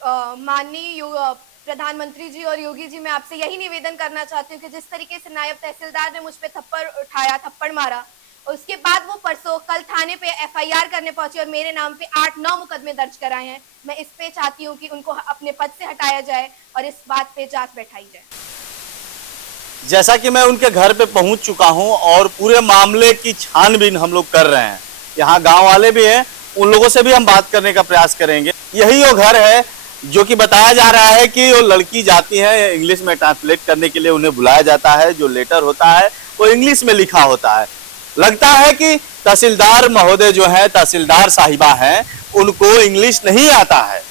माननीय प्रधानमंत्री जी और योगी जी, मैं आपसे यही निवेदन करना चाहती हूँ कि जिस तरीके से नायब तहसीलदार ने मुझ पे थप्पड़ उठाया, थप्पड़ मारा, उसके बाद वो परसों कल थाने पे एफआईआर करने पहुंचे और मेरे नाम पे 8-9 मुकदमे दर्ज कराए हैं। मैं इस पे चाहती हूँ कि उनको अपने पद से हटाया जाए और इस बात पे जांच बैठाई जाए। जैसा कि मैं उनके घर पे पहुंच चुका हूं और पूरे मामले की छानबीन हम लोग कर रहे हैं। यहाँ गांव वाले भी हैं, उन लोगों से भी हम बात करने का प्रयास करेंगे। यही वो घर है जो कि बताया जा रहा है कि वो लड़की जाती है, इंग्लिश में ट्रांसलेट करने के लिए उन्हें बुलाया जाता है। जो लेटर होता है वो इंग्लिश में लिखा होता है। लगता है कि तहसीलदार महोदय जो है, तहसीलदार साहिबा हैं, उनको इंग्लिश नहीं आता है।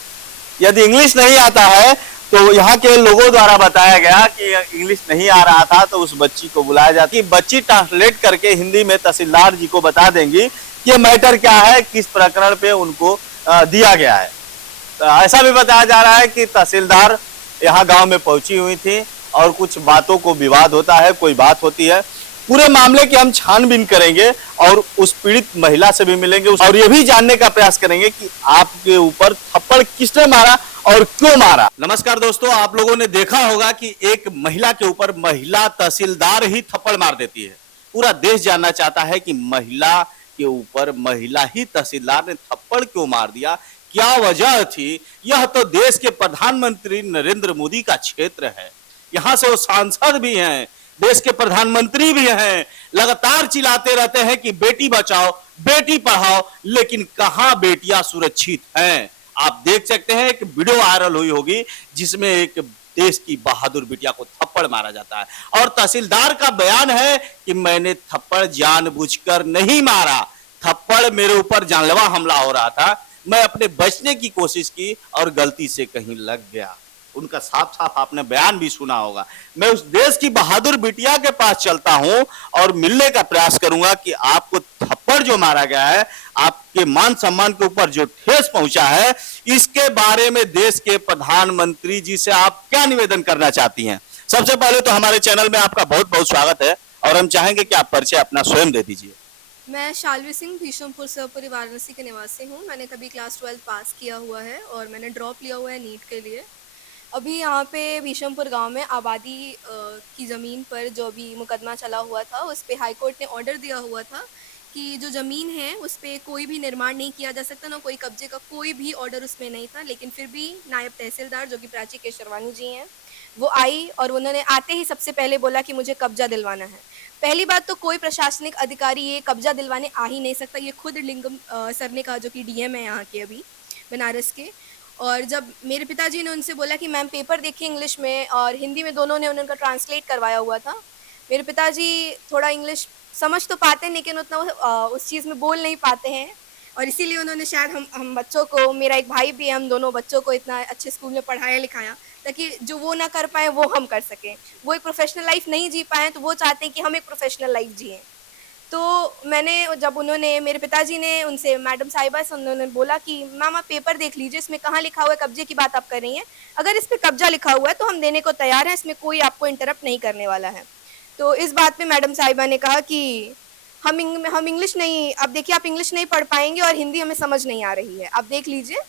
यदि इंग्लिश नहीं आता है तो यहाँ के लोगों द्वारा बताया गया कि इंग्लिश नहीं आ रहा था तो उस बच्ची को बुलाया जाता है। बच्ची ट्रांसलेट करके हिंदी में तहसीलदार जी को बता देंगी कि मैटर क्या है, किस प्रकरण पे उनको दिया गया है। ऐसा भी बताया जा रहा है कि तहसीलदार यहाँ गांव में पहुंची हुई थी और कुछ बातों को विवाद होता है, कोई बात होती है। पूरे मामले की हम छानबीन करेंगे और उस पीड़ित महिला से भी मिलेंगे और ये भी जानने का प्रयास करेंगे कि आपके ऊपर थप्पड़ किसने मारा और क्यों मारा। नमस्कार दोस्तों, आप लोगों ने देखा होगा कि एक महिला के ऊपर महिला तहसीलदार ही थप्पड़ मार देती है। पूरा देश जानना चाहता है कि महिला के ऊपर महिला ही तहसीलदार ने थप्पड़ क्यों मार दिया, क्या वजह थी। यह तो देश के प्रधानमंत्री नरेंद्र मोदी का क्षेत्र है। यहाँ से वो सांसद भी हैं, देश के प्रधानमंत्री भी हैं, लगातार चिल्लाते रहते हैं कि बेटी बचाओ, बेटी पढ़ाओ, लेकिन कहां बेटियां सुरक्षित हैं। आप देख सकते हैं एक वीडियो वायरल हुई होगी जिसमें एक देश की बहादुर बिटिया को थप्पड़ मारा जाता है और तहसीलदार का बयान है कि मैंने थप्पड़ जानबूझकर नहीं मारा, थप्पड़ मेरे ऊपर जानलेवा हमला हो रहा था, मैं अपने बचने की कोशिश की और गलती से कहीं लग गया। उनका साफ साफ आपने बयान भी सुना होगा। मैं उस देश की बहादुर बिटिया के पास चलता हूं और मिलने का प्रयास करूंगा कि आपको थप्पड़ जो मारा गया है, आपके मान सम्मान के ऊपर जो ठेस पहुंचा है, इसके बारे में देश के प्रधानमंत्री जी से आप क्या निवेदन करना चाहती हैं। सबसे पहले तो हमारे चैनल में आपका बहुत बहुत स्वागत है और हम चाहेंगे कि आप परिचय अपना स्वयं दे दीजिए। मैं शालवी सिंह भीष्मपुर सरपुरी वाराणसी के निवासी हूँ। मैंने कभी क्लास 12 पास किया हुआ है और मैंने ड्रॉप लिया हुआ है नीट के लिए। अभी यहाँ पे भीष्मपुर गांव में आबादी की ज़मीन पर जो भी मुकदमा चला हुआ था, उस पे हाई कोर्ट ने ऑर्डर दिया हुआ था कि जो ज़मीन है उस पे कोई भी निर्माण नहीं किया जा सकता, ना कोई कब्जे का कोई भी ऑर्डर उसमें नहीं था। लेकिन फिर भी नायब तहसीलदार जो कि प्राची केशरवानी जी हैं, वो आई और उन्होंने आते ही सबसे पहले बोला कि मुझे कब्जा दिलवाना है। पहली बात तो कोई प्रशासनिक अधिकारी ये कब्जा दिलवाने आ ही नहीं सकता। ये खुद लिंगम सर ने कहा, जो कि डीएम है यहाँ के अभी बनारस के। और जब मेरे पिताजी ने उनसे बोला कि मैम पेपर देखिए इंग्लिश में और हिंदी में, दोनों ने उनका ट्रांसलेट करवाया हुआ था। मेरे पिताजी थोड़ा इंग्लिश समझ तो पाते हैं लेकिन उतना उस चीज़ में बोल नहीं पाते हैं और इसीलिए उन्होंने शायद हम बच्चों को, मेरा एक भाई भी है, हम दोनों बच्चों को इतना अच्छे स्कूल में पढ़ाया लिखाया ताकि जो वो ना कर पाए वो हम कर सकें। वो एक प्रोफेशनल लाइफ नहीं जी पाए तो वो चाहते हैं कि हम एक प्रोफेशनल लाइफ जिएँ। तो मैंने जब उन्होंने, मेरे पिताजी ने उनसे, मैडम साहिबा से उन्होंने बोला कि मैम आप पेपर देख लीजिए, इसमें कहाँ लिखा हुआ है कब्जे की बात आप कर रही हैं, अगर इस पर कब्जा लिखा हुआ है तो हम देने को तैयार हैं, इसमें कोई आपको इंटरप्ट नहीं करने वाला है। तो इस बात पे मैडम साहिबा ने कहा कि हम इंग्लिश नहीं, अब देखिए आप इंग्लिश नहीं पढ़ पाएंगे और हिंदी हमें समझ नहीं आ रही है, आप देख लीजिए।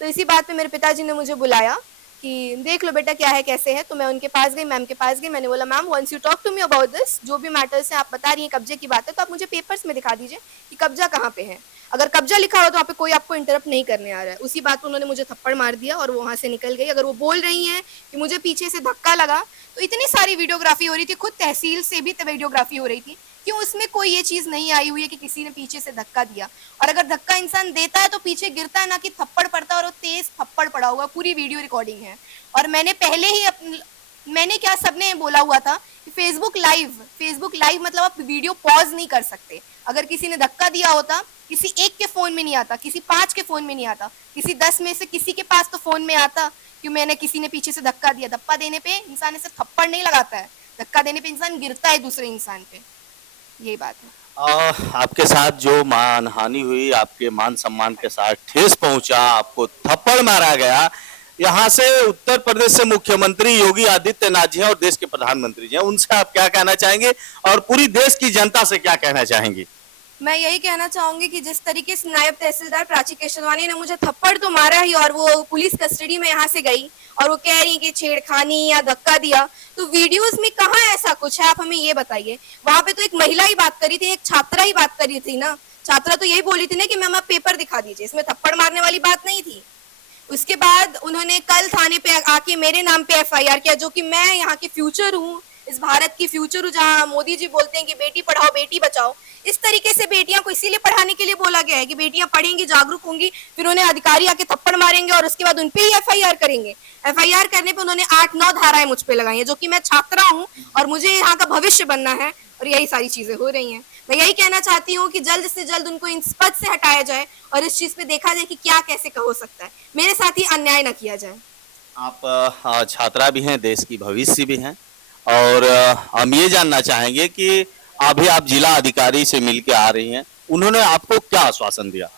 तो इसी बात पे मेरे पिताजी ने मुझे बुलाया कि देख लो बेटा क्या है कैसे है। तो मैं उनके पास गई, मैम के पास गई। मैंने बोला ma'am once you talk to me about this, जो भी मैटर्स हैं आप बता रही हैं कब्जे की बात है, तो आप मुझे पेपर्स में दिखा दीजिए कि कब्जा कहाँ पे है। अगर कब्जा लिखा हो तो वहाँ पे कोई आपको इंटरप्ट नहीं करने आ रहा है। उसी बात पर उन्होंने मुझे थप्पड़ मार दिया और वो वहाँ से निकल गई। अगर वो बोल रही हैं कि मुझे पीछे से धक्का लगा, तो इतनी सारी वीडियोग्राफी हो रही थी, खुद तहसील से भी वीडियोग्राफी हो रही थी, क्यों उसमें कोई ये चीज़ नहीं आई हुई है कि किसी ने पीछे से धक्का दिया। और अगर धक्का इंसान देता है तो पीछे गिरता है, ना कि थप्पड़ पड़ता है, और वो तेज थप्पड़ पड़ा हुआ, पूरी वीडियो रिकॉर्डिंग है। और मैंने पहले ही मैंने क्या, सबने बोला हुआ था कि फेसबुक लाइव मतलब आप वीडियो पॉज नहीं कर सकते। अगर किसी ने धक्का दिया होता, किसी एक के फ़ोन में नहीं आता, किसी 5 के फ़ोन में नहीं आता, किसी 10 में से किसी के पास तो फ़ोन में आता कि मैंने, किसी ने पीछे से धक्का दिया। धक्का देने पे इंसान ऐसे थप्पड़ नहीं लगाता है, धक्का देने पे इंसान गिरता है दूसरे इंसान पे। यही बात है। आपके साथ जो मानहानि हुई, आपके मान सम्मान के साथ ठेस पहुंचा, आपको थप्पड़ मारा गया, यहाँ से उत्तर प्रदेश से मुख्यमंत्री योगी आदित्यनाथ जी हैं और देश के प्रधानमंत्री जी हैं, उनसे आप क्या कहना चाहेंगे और पूरी देश की जनता से क्या कहना चाहेंगी। मैं यही कहना चाहूंगी कि जिस तरीके से नायब तहसीलदार प्राची केशरवानी ने मुझे थप्पड़ तो मारा ही और वो पुलिस कस्टडी में यहाँ से गई और वो कह रही है कि छेड़खानी या धक्का दिया, तो वीडियोस में कहाँ ऐसा कुछ है, आप हमें ये बताइए। वहां पे तो एक महिला ही बात करी थी, एक छात्रा ही बात करी थी ना, छात्रा तो यही बोली थी ना कि मैम आप पेपर दिखा दीजिए, इसमें थप्पड़ मारने वाली बात नहीं थी। उसके बाद उन्होंने कल थाने पे आके मेरे नाम पे एफआईआर किया, जो कि मैं यहाँ की फ्यूचर हूँ, इस भारत की फ्यूचर हूँ, जहाँ मोदी जी बोलते हैं कि बेटी पढ़ाओ बेटी बचाओ। इस तरीके से बेटियां को इसीलिए पढ़ाने के लिए बोला गया है कि बेटियां पढ़ेंगी, जागरूक होंगी, फिर उन्हें अधिकारी आके थप्पड़ मारेंगे और उसके बाद उनपे ही एफआईआर करेंगे। एफआईआर करने पे उन्होंने 8-9 धाराएं मुझ पे लगाई है, जो कि मैं छात्रा हूँ और मुझे यहाँ का भविष्य बनना है, और यही सारी चीजें हो रही हैं। मैं यही कहना चाहती हूँ कि जल्द से जल्द उनको इन पद से हटाया जाए और इस चीज पे देखा जाए कि क्या कैसे हो सकता है, मेरे साथ ही अन्याय न किया जाए। आप छात्रा भी हैं, देश की भविष्य भी हैं, और हम ये जानना चाहेंगे कि अभी आप जिला अधिकारी से मिल के आ रही हैं, उन्होंने आपको क्या आश्वासन दिया?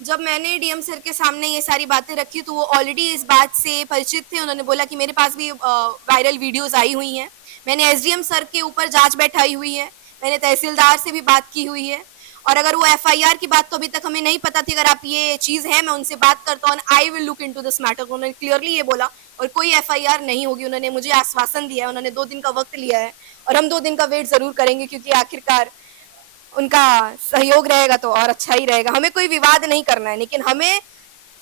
जब मैंने डीएम सर के सामने ये सारी बातें रखी तो वो ऑलरेडी इस बात से परिचित थे। उन्होंने बोला कि मेरे पास भी वायरल वीडियोस आई हुई हैं, मैंने एसडीएम सर के ऊपर जांच बैठाई हुई है, मैंने तहसीलदार से भी बात की हुई है, और अगर वो एफआईआर की बात तो अभी तक हमें नहीं पता थी, अगर आप ये चीज़ है मैं उनसे बात करता हूँ, I will look into this matter. उन्होंने क्लियरली ये बोला और कोई एफआईआर नहीं होगी, उन्होंने मुझे आश्वासन दिया है, उन्होंने 2 दिन का वक्त लिया है और हम 2 दिन का वेट जरूर करेंगे, क्योंकि आखिरकार उनका सहयोग रहेगा तो और अच्छा ही रहेगा। हमें कोई विवाद नहीं करना है, लेकिन हमें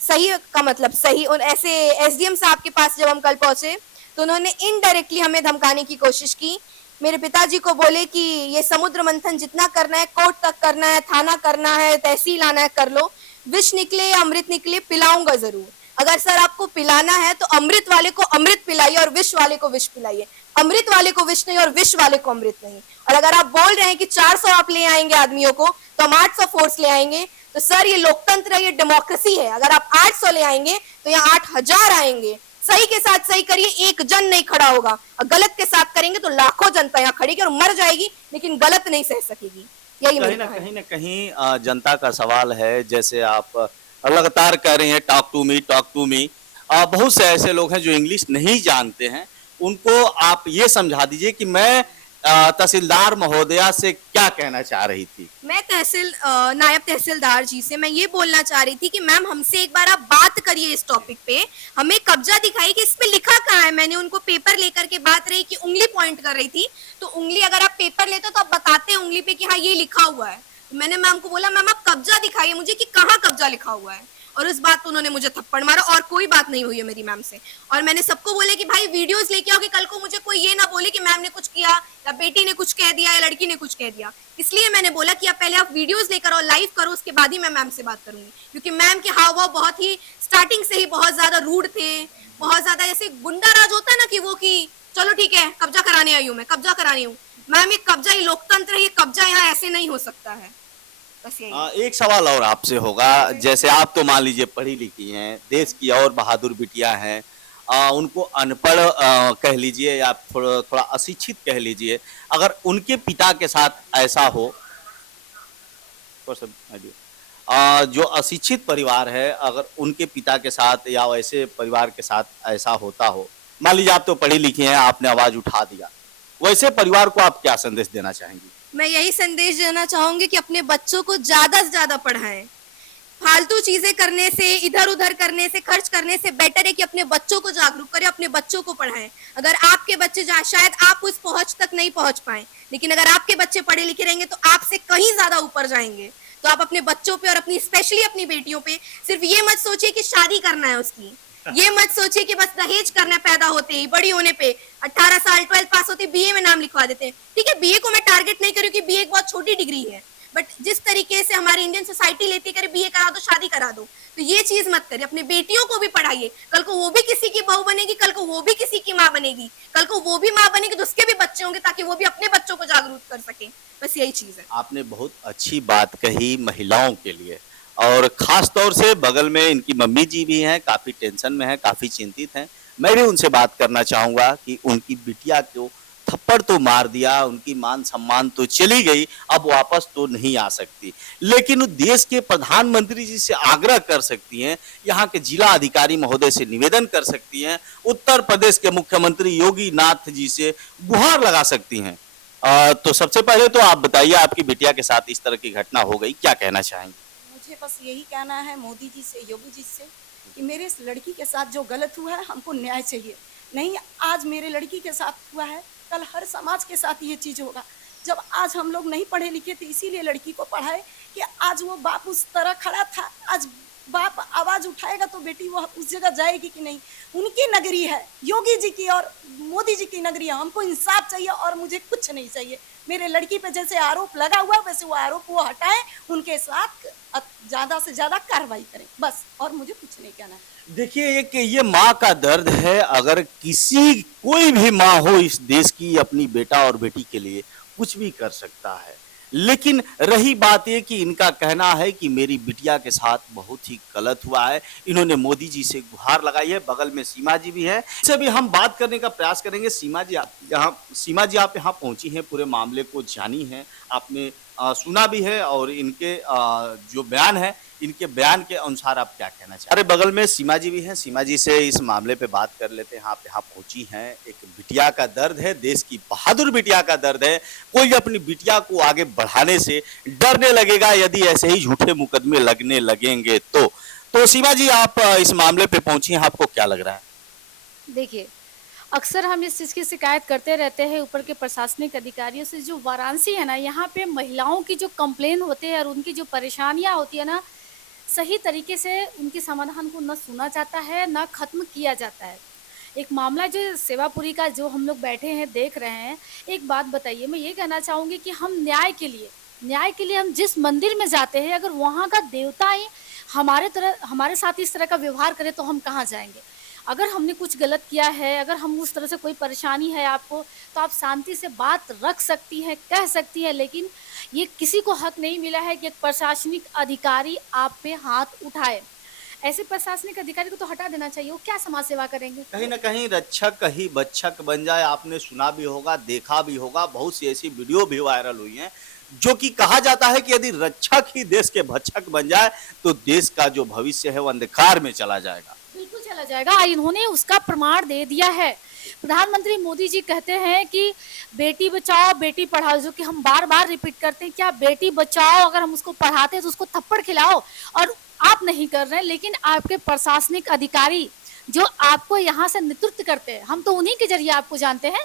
सही का मतलब सही। और ऐसे एसडीएम साहब के पास जब हम कल पहुंचे तो उन्होंने इनडायरेक्टली हमें धमकाने की कोशिश की। मेरे पिताजी को बोले कि ये समुद्र मंथन जितना करना है, कोर्ट तक करना है, थाना करना है, तहसील आना है, कर लो, विष निकले या अमृत निकले पिलाऊंगा जरूर। अगर सर आपको पिलाना है तो अमृत वाले को अमृत पिलाइए और विष वाले को विष पिलाइए, अमृत वाले को विष नहीं और विष वाले को अमृत नहीं। और अगर आप बोल रहे हैं कि 400 आप ले आएंगे आदमियों को तो हम 800 फोर्स ले आएंगे, तो सर ये लोकतंत्र है, ये डेमोक्रेसी है। अगर आप 800 ले आएंगे तो यहाँ 8000 आएंगे। सही के साथ सही करिए, एक जन नहीं खड़ा होगा, और गलत के साथ करेंगे तो लाखों जनता यहाँ खड़ी और मर जाएगी, लेकिन गलत नहीं सह सकेगी। यही कहीं ना कहीं जनता का सवाल है, जैसे आप लगातार कह रही हैं talk to me talk to me, बहुत से ऐसे लोग हैं जो इंग्लिश नहीं जानते हैं, उनको आप ये समझा दीजिए कि मैं तहसीलदार महोदया से क्या कहना चाह रही थी। मैं नायब तहसीलदार जी से मैं ये बोलना चाह रही थी कि मैम हमसे एक बार आप बात करिए इस टॉपिक पे, हमें कब्जा दिखाइए कि इस पे लिखा कहाँ है। मैंने उनको पेपर लेकर के बात रही कि उंगली पॉइंट कर रही थी, तो उंगली अगर आप पेपर लेते हो तो आप बताते हैं उंगली पे कि हाँ ये लिखा हुआ है। तो मैंने मैम को बोला मैम आप कब्जा दिखाइए मुझे कि कहाँ कब्जा लिखा हुआ है, और उस बात पर उन्होंने मुझे थप्पड़ मारा, और कोई बात नहीं हुई है मेरी मैम से। और मैंने सबको बोले कि भाई वीडियोस लेके आओ कि कल को मुझे कोई ये ना बोले कि मैम ने कुछ किया या बेटी ने कुछ कह दिया या लड़की ने कुछ कह दिया। इसलिए मैंने बोला कि आप पहले आप वीडियोस लेकर आओ, लाइव करो, उसके बाद ही मैं मैम से बात करूंगी, क्योंकि मैम के हाव भाव बहुत ही स्टार्टिंग से ही बहुत ज्यादा रूड थे, बहुत ज्यादा जैसे गुंडा राज होता है ना कि वो कि चलो ठीक है कब्जा कराने आई हूँ, मैं कब्जा करानी हूँ। मैम ये कब्जा, ये लोकतंत्र है, ये कब्जा यहाँ ऐसे नहीं हो सकता है। एक सवाल और आपसे होगा, जैसे आप तो मान लीजिए पढ़ी लिखी हैं, देश की और बहादुर बिटिया हैं, उनको अनपढ़ कह लीजिए या थोड़ा अशिक्षित कह लीजिए, अगर उनके पिता के साथ ऐसा हो, जो अशिक्षित परिवार है, अगर उनके पिता के साथ या वैसे परिवार के साथ ऐसा होता हो, मान लीजिए आप तो पढ़ी लिखी हैं, आपने आवाज उठा दिया, वैसे परिवार को आप क्या संदेश देना चाहेंगी? मैं यही संदेश देना चाहूंगी कि अपने बच्चों को ज्यादा से ज्यादा पढ़ाएं। फालतू चीजें करने से, इधर उधर करने से, खर्च करने से बेटर है कि अपने बच्चों को जागरूक करें, अपने बच्चों को पढ़ाएं। अगर आपके बच्चे शायद आप उस पहुंच तक नहीं पहुंच पाए, लेकिन अगर आपके बच्चे पढ़े लिखे रहेंगे तो आपसे कहीं ज्यादा ऊपर जाएंगे। तो आप अपने बच्चों पे और अपनी स्पेशली अपनी बेटियों पे सिर्फ ये मत सोचिए कि शादी करना है उसकी, ये मत सोचिए कि बस दहेज करना, पैदा होते ही बड़ी होने पे 18 साल 12 पास होते बीए में नाम लिखवा देते हैं। ठीक है, बीए को मैं टारगेट नहीं करूँ कि बीए एक बहुत छोटी डिग्री है, बट जिस तरीके से हमारी इंडियन सोसाइटी लेती है बीए करा दो शादी करा दो, तो ये चीज मत करिए। अपने बेटियों को भी पढ़ाइए, कल को वो भी किसी की बहू बनेगी, कल को वो भी किसी की माँ बनेगी, कल को वो भी माँ बनेगी तो उसके भी बच्चे होंगे, ताकि वो भी अपने बच्चों को जागरूक कर सके। बस यही चीज है। आपने बहुत अच्छी बात कही महिलाओं के लिए, और खास तौर से बगल में इनकी मम्मी जी भी हैं, काफी टेंशन में हैं, काफी चिंतित हैं। मैं भी उनसे बात करना चाहूंगा कि उनकी बिटिया को थप्पड़ तो मार दिया, उनकी मान सम्मान तो चली गई, अब वापस तो नहीं आ सकती, लेकिन वो देश के प्रधानमंत्री जी से आग्रह कर सकती हैं, यहाँ के जिला अधिकारी महोदय से निवेदन कर सकती हैं, उत्तर प्रदेश के मुख्यमंत्री योगी नाथ जी से गुहार लगा सकती हैं। तो सबसे पहले तो आप बताइए, आपकी बिटिया के साथ इस तरह की घटना हो गई, क्या कहना चाहेंगे? मुझे बस यही कहना है मोदी जी से, योगी जी से, कि मेरे इस लड़की के साथ जो गलत हुआ है हमको न्याय चाहिए। नहीं आज मेरे लड़की के साथ हुआ है, कल हर समाज के साथ ये चीज़ होगा। जब आज हम लोग नहीं पढ़े लिखे थे इसीलिए लड़की को पढ़ाए कि आज वो बाप उस तरह खड़ा था, आज बाप आवाज़ उठाएगा तो बेटी वो उस जगह जाएगी कि नहीं। उनकी नगरी है, योगी जी की और मोदी जी की नगरी है। हमको इंसाफ चाहिए और मुझे कुछ नहीं चाहिए। मेरे लड़की पे जैसे आरोप लगा हुआ वैसे वो आरोप वो हटाएं, उनके साथ ज़्यादा से ज़्यादा कार्रवाई करें, बस। और मुझे कुछ नहीं कहना है। देखिए ये माँ का दर्द है। अगर किसी कोई भी माँ हो इस देश की, अपनी बेटा और बेटी के लिए कुछ भी कर सकता है, लेकिन रही बात ये कि इनका कहना है कि मेरी बिटिया के साथ बहुत ही गलत हुआ है। इन्होंने मोदी जी से गुहार लगाई है। बगल में सीमा जी भी है, इससे भी हम बात करने का प्रयास करेंगे। सीमा जी आप यहाँ पहुंची हैं, पूरे मामले को जानी है, आपने सुना भी है और इनके जो बयान है, इनके बयान के अनुसार आप क्या कहना चाहते हैं? अरे बगल में सीमा जी भी हैं, सीमा जी से इस मामले पे बात कर लेते हैं। आप यहाँ पहुंची हैं, एक बिटिया का दर्द है, देश की बहादुर बिटिया का दर्द है। कोई अपनी बिटिया को आगे बढ़ाने से डरने लगेगा यदि ऐसे ही झूठे मुकदमे लगने लगेंगे तो सीमा जी आप इस मामले पे पहुंची हैं, आपको क्या लग रहा है? देखिए, अक्सर हम इस चीज़ की शिकायत करते रहते हैं ऊपर के प्रशासनिक अधिकारियों से। जो वाराणसी है ना, यहाँ पे महिलाओं की जो कंप्लेन होते हैं और उनकी जो परेशानियाँ होती है ना, सही तरीके से उनके समाधान को न सुना जाता है, ना ख़त्म किया जाता है। एक मामला जो सेवापुरी का जो हम लोग बैठे हैं, देख रहे हैं, एक बात बताइए, मैं ये कहना चाहूँगी कि हम न्याय के लिए हम जिस मंदिर में जाते हैं, अगर वहाँ का देवता ही हमारे साथ इस तरह का व्यवहार करे तो हम कहाँ जाएँगे? अगर हमने कुछ गलत किया है, अगर हम उस तरह से कोई परेशानी है आपको, तो आप शांति से बात रख सकती हैं, कह सकती हैं, लेकिन ये किसी को हक नहीं मिला है कि एक प्रशासनिक अधिकारी आप पे हाथ उठाए। ऐसे प्रशासनिक अधिकारी को तो हटा देना चाहिए, वो क्या समाज सेवा करेंगे? कहीं ना कहीं रक्षक ही बच्छक बन जाए, आपने सुना भी होगा, देखा भी होगा, बहुत सी ऐसी वीडियो भी वायरल हुई हैं जो कि कहा जाता है कि यदि रक्षक ही देश के भक्षक बन जाए तो देश का जो भविष्य है वो अंधकार में चला जाएगा। बिल्कुल चला जाएगा। इन्होंने उसका प्रमाण दे दिया है। प्रधानमंत्री मोदी जी कहते हैं कि बेटी बचाओ बेटी पढ़ाओ, जो कि हम बार बार रिपीट करते हैं। क्या बेटी बचाओ अगर हम उसको पढ़ाते हैं तो उसको थप्पड़ खिलाओ, और आप नहीं कर रहे हैं। लेकिन आपके प्रशासनिक अधिकारी जो आपको यहाँ से नेतृत्व करते हैं, हम तो उन्हीं के जरिए आपको जानते हैं,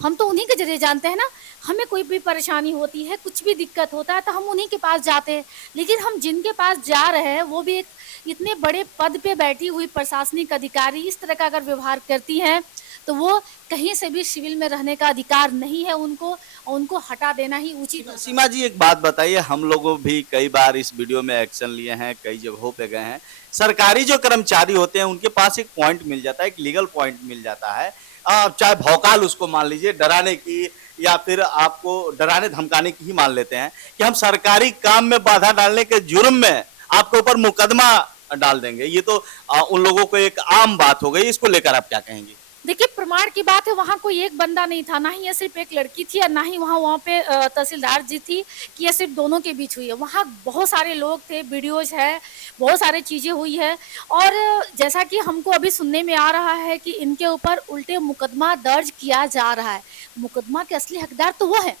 हम तो उन्हीं के जरिए जानते हैं ना। हमें कोई भी परेशानी होती है, कुछ भी दिक्कत होता है तो हम उन्हीं के पास जाते हैं। लेकिन हम जिनके पास जा रहे हैं वो भी एक इतने बड़े पद पे बैठी हुई प्रशासनिक अधिकारी इस तरह का अगर व्यवहार करती हैं तो वो कहीं से भी सिविल में रहने का अधिकार नहीं है उनको, और उनको हटा देना ही उचित है। सीमा जी एक बात बताइए, हम लोगों भी कई बार इस वीडियो में एक्शन लिए हैं, कई जगहों पे गए हैं। सरकारी जो कर्मचारी होते हैं उनके पास एक पॉइंट मिल जाता है, एक लीगल पॉइंट मिल जाता है, चाहे भौकाल उसको मान लीजिए, डराने की या फिर आपको डराने धमकाने की ही मान लेते हैं कि हम सरकारी काम में बाधा डालने के जुर्म में आपके ऊपर मुकदमा डाल देंगे। ये तो उन लोगों को एक आम बात हो गई। इसको लेकर आप क्या कहेंगे? देखिए, प्रमाण की बात है, वहाँ कोई एक बंदा नहीं था, ना ही ये सिर्फ एक लड़की थी और ना ही वहाँ पे तहसीलदार जी थी कि ये सिर्फ दोनों के बीच हुई है। वहाँ बहुत सारे लोग थे, वीडियोज है, बहुत सारी चीज़ें हुई है। और जैसा कि हमको अभी सुनने में आ रहा है कि इनके ऊपर उल्टे मुकदमा दर्ज किया जा रहा है। मुकदमा के असली हकदार तो वो है।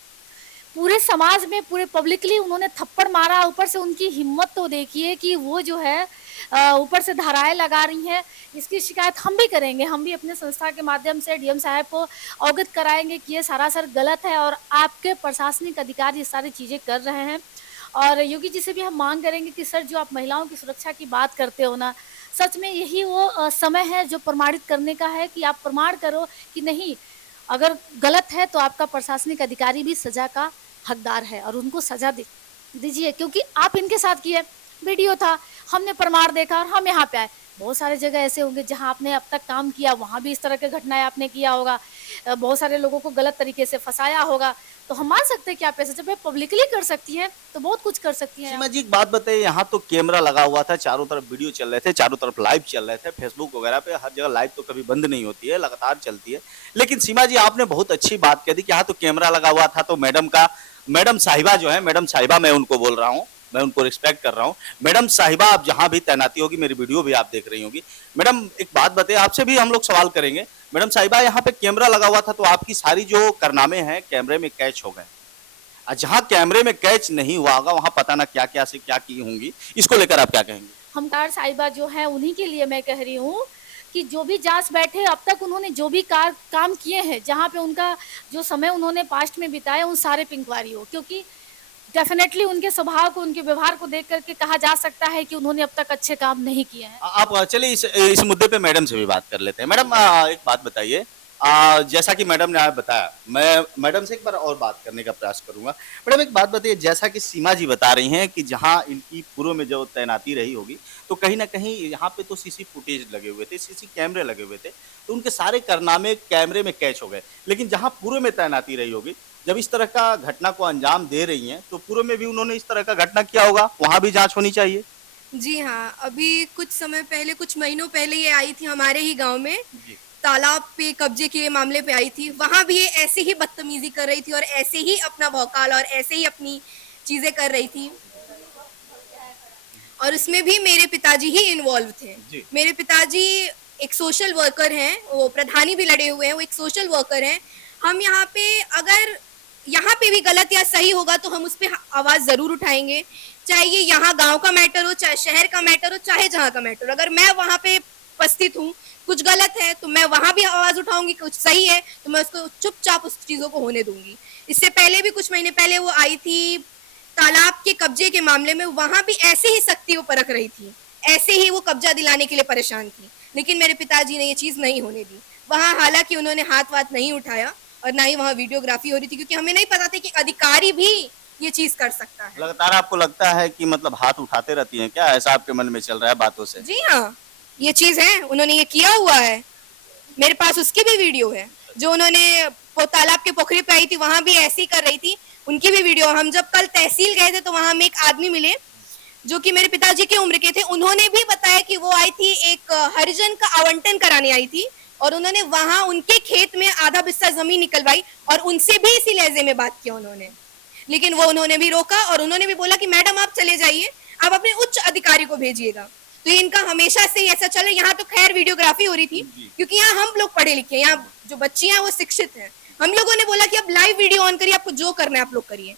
पूरे समाज में, पूरे पब्लिकली उन्होंने थप्पड़ मारा, ऊपर से उनकी हिम्मत तो देखिए कि वो जो है ऊपर से धाराएं लगा रही हैं। इसकी शिकायत हम भी करेंगे, हम भी अपने संस्था के माध्यम से डीएम साहब को अवगत कराएंगे कि ये सरासर गलत है और आपके प्रशासनिक अधिकारी ये सारी चीज़ें कर रहे हैं। और योगी जी से भी हम मांग करेंगे कि सर, जो आप महिलाओं की सुरक्षा की बात करते हो ना, सच में यही वो समय है जो प्रमाणित करने का है कि आप प्रमाण करो कि नहीं, अगर गलत है तो आपका प्रशासनिक अधिकारी भी सजा का हकदार है और उनको सजा दीजिए। क्योंकि आप इनके साथ किए, वीडियो था, हमने प्रमाण देखा और हम यहाँ पे आए। बहुत सारे जगह ऐसे होंगे जहाँ आपने अब तक काम किया, वहाँ भी इस तरह के घटनाएं आपने किया होगा, बहुत सारे लोगों को गलत तरीके से फंसाया होगा। तो हम मान सकते हैं कि आप ऐसे जब पब्लिकली कर सकती हैं तो बहुत कुछ कर सकती हैं। सीमा जी एक बात बताइए, यहाँ तो कैमरा लगा हुआ था, चारों तरफ वीडियो चल रहे थे, चारों तरफ लाइव चल रहे थे, फेसबुक वगैरह पे हर जगह लाइव तो कभी बंद नहीं होती है, लगातार चलती है। लेकिन सीमा जी आपने बहुत अच्छी बात कह दी कि यहाँ तो कैमरा लगा हुआ था, तो मैडम साहिबा जो है, मैडम साहिबा मैं उनको बोल रहा हूँ, मैं उनको रिस्पेक्ट कर रहा हूँ। मैडम साहिबा आप जहाँ भी तैनाती होगी, मेरी वीडियो भी आप देख रही होगी, मैडम एक बात बताइए, आपसे भी हम लोग सवाल करेंगे। मैडम साहिबा, यहाँ पे कैमरा लगा हुआ था तो आपकी सारी जो कारनामे हैं कैमरे में कैच हो गए। जहाँ कैमरे में कैच नहीं हुआ होगा वहां पता ना क्या क्या से क्या की होंगी, इसको लेकर आप क्या कहेंगे? हम कार साहिबा जो है उन्हीं के लिए मैं कह रही हूँ कि जो भी जांच बैठे अब तक उन्होंने जो भी काम किए हैं, जहाँ पे उनका जो समय उन्होंने पास्ट में बिताया उन सारे पे इंक्वायरी हो, क्योंकि डेफिनेटली उनके स्वभाव को, उनके व्यवहार को देख करके कहा जा सकता है कि उन्होंने अब तक अच्छे काम नहीं किए हैं। आप चलिए इस मुद्दे पे मैडम से भी बात कर लेते हैं। मैडम एक बात बताइए, जैसा कि मैडम ने आज बताया, मैं मैडम से एक बार और बात करने का प्रयास करूंगा। मैडम एक बात बताइए, जैसा कि सीमा जी बता रही हैं कि जहां इनकी पूर्व में जो तैनाती रही होगी तो कहीं ना कहीं यहाँ पे तो सीसी फुटेज लगे हुए थे, सीसी कैमरे लगे हुए थे, तो उनके सारे कारनामे कैमरे में कैच हो गए। लेकिन जहां पूर्व में तैनाती रही होगी, जब इस तरह का घटना को अंजाम दे रही हैं तो पूर्व में भी उन्होंने इस तरह का घटना किया होगा, वहां भी जांच होनी चाहिए। जी हाँ, अभी कुछ समय पहले, कुछ महीनों पहले ये आई थी हमारे ही गांव में, जी। तालाब पे कब्जे के मामले पे आई थी। वहां भी ये ऐसे ही बदतमीजी कर रही थी और ऐसे ही अपना भौकाल और ऐसे ही अपनी चीजें कर रही थी, और उसमें भी मेरे पिताजी ही इन्वॉल्व थे। जी। मेरे पिताजी एक सोशल वर्कर हैं, वो प्रधानी भी लड़े हुए हैं, वो एक सोशल वर्कर हैं। हम यहाँ पे अगर यहाँ पे भी गलत या सही होगा तो हम उस पर आवाज जरूर उठाएंगे, चाहे ये यहाँ गांव का मैटर हो, चाहे शहर का मैटर हो, चाहे जहाँ का मैटर हो। अगर मैं वहाँ पे उपस्थित हूँ, कुछ गलत है तो मैं वहां भी आवाज उठाऊंगी, कुछ सही है तो मैं उसको चुपचाप उस चीजों को होने दूंगी। इससे पहले भी कुछ महीने पहले वो आई थी तालाब के कब्जे के मामले में, वहां भी ऐसे ही सख्ती वो परख रही थी, ऐसे ही वो कब्जा दिलाने के लिए परेशान थी, लेकिन मेरे पिताजी ने ये चीज नहीं होने दी। वहां हालांकि उन्होंने हाथ वाथ नहीं उठाया और ना ही वहां वीडियोग्राफी हो रही थी, क्योंकि हमें नहीं पता था कि अधिकारी भी ये चीज कर सकता है। लगातार आपको लगता है कि मतलब हाथ उठाते रहती हैं क्या, ऐसा आपके मन में चल रहा है बातों से? जी हाँ, ये चीज है, उन्होंने ये किया हुआ है। मेरे पास उसकी भी वीडियो है, जो उन्होंने तालाब के पोखरी पे आई थी वहां भी ऐसी कर रही थी, उनकी भी वीडियो। हम जब कल तहसील गए थे तो वहां में एक आदमी मिले जो कि मेरे पिताजी की उम्र के थे, उन्होंने भी बताया कि वो आई थी एक हरिजन का आवंटन कराने आई थी और उन्होंने वहां उनके खेत में आधा बिस्सा जमीन निकलवाई और उनसे भी इसी लहजे में बात किया उन्होंने, लेकिन वो उन्होंने भी रोका और उन्होंने भी बोला कि मैडम आप चले जाइए, आप अपने उच्च अधिकारी को भेजिएगा। तो इनका हमेशा से ही ऐसा चल रहा है। यहाँ तो खैर वीडियोग्राफी हो रही थी क्योंकि यहाँ हम लोग पढ़े लिखे, यहाँ जो बच्चियां हैं वो शिक्षित हैं। हम लोगों ने बोला कि अब लाइव वीडियो ऑन करिए, आपको जो करना है आप लोग करिए,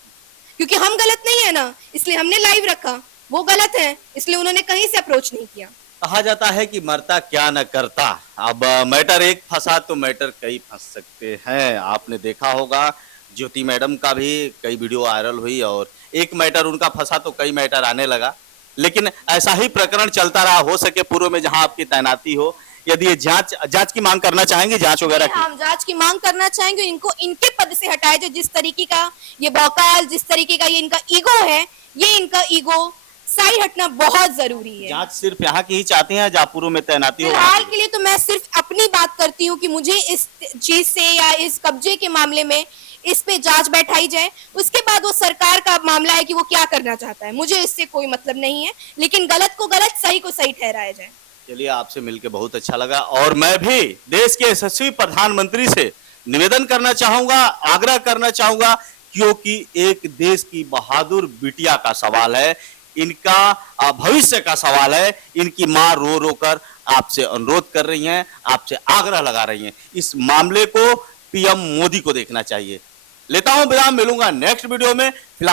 क्योंकि हम गलत नहीं है ना, इसलिए हमने लाइव रखा। वो गलत है इसलिए उन्होंने कहीं से अप्रोच नहीं किया। कहा जाता है कि मरता क्या न करता। अब मैटर एक फंसा तो मैटर कई फंस सकते हैं। आपने देखा होगा ज्योति मैडम का भी कई वीडियो वायरल हुई और एक मैटर उनका फंसा तो कई मैटर आने लगा, लेकिन ऐसा ही प्रकरण चलता रहा। हो सके पूर्व में जहां आपकी तैनाती हो, यदि ये जांच की मांग करना चाहेंगे, जांच वगैरह की? हम जांच की मांग करना चाहेंगे, इनको इनके पद से हटाए। जो जिस तरीके का ये भौकाल, जिस तरीके का ये इनका ईगो है, ये इनका ईगो साइड हटना बहुत जरूरी है। जांच सिर्फ यहाँ की ही चाहते हैं जहाँ पूर्व में तैनाती हो? फिलहाल के लिए तो मैं सिर्फ अपनी बात करती हूँ कि मुझे इस चीज से या इस कब्जे के मामले में इस पे जांच बैठाई जाए, उसके बाद वो सरकार का मामला है कि वो क्या करना चाहता है, मुझे इससे कोई मतलब नहीं है, लेकिन गलत को गलत, सही को सही ठहराया जाए। चलिए, आपसे मिलकर बहुत अच्छा लगा और मैं भी देश के यशस्वी प्रधानमंत्री से निवेदन करना चाहूंगा, आग्रह करना चाहूंगा, क्योंकि एक देश की बहादुर बिटिया का सवाल है, इनका भविष्य का सवाल है। इनकी मां रो रो कर आपसे अनुरोध कर रही हैं, आपसे आग्रह लगा रही हैं। इस मामले को पीएम मोदी को देखना चाहिए। लेता हूं विराम, मिलूंगा नेक्स्ट वीडियो में। फिलहाल